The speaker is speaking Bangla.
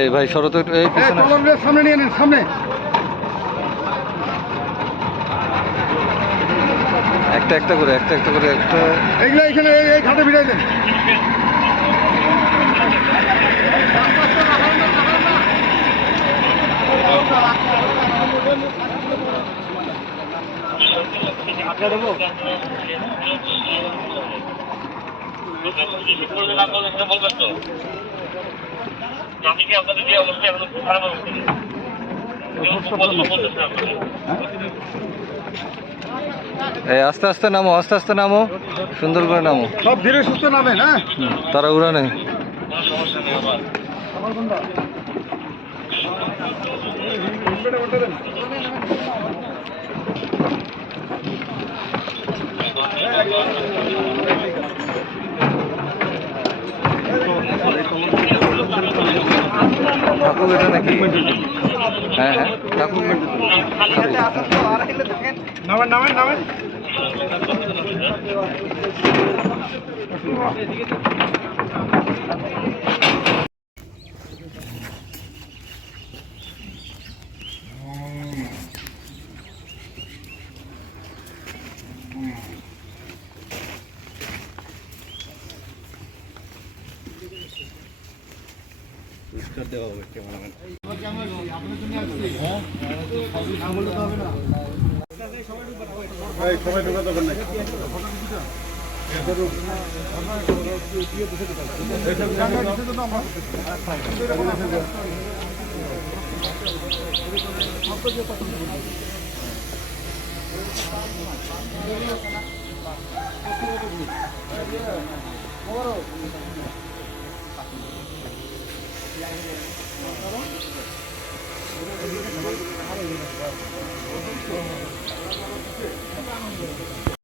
এই ভাই শরৎ এই পিছনে সামনে নিয়ে নেন সামনে একটা একটা করে একটা এইগুলো এখানে এই ঘাটে ভিড়াই দেন এই আস্তে আস্তে নামো সুন্দর করে নামো সব ধীরে সুস্থ নামে না তারা উড়ানে ঠাকুর এটা নাকি হ্যাঁ ঠাকুর নামেন দেওয়া হবে ক্যামেরাম্যান সবাই ঢোকা যাবেন না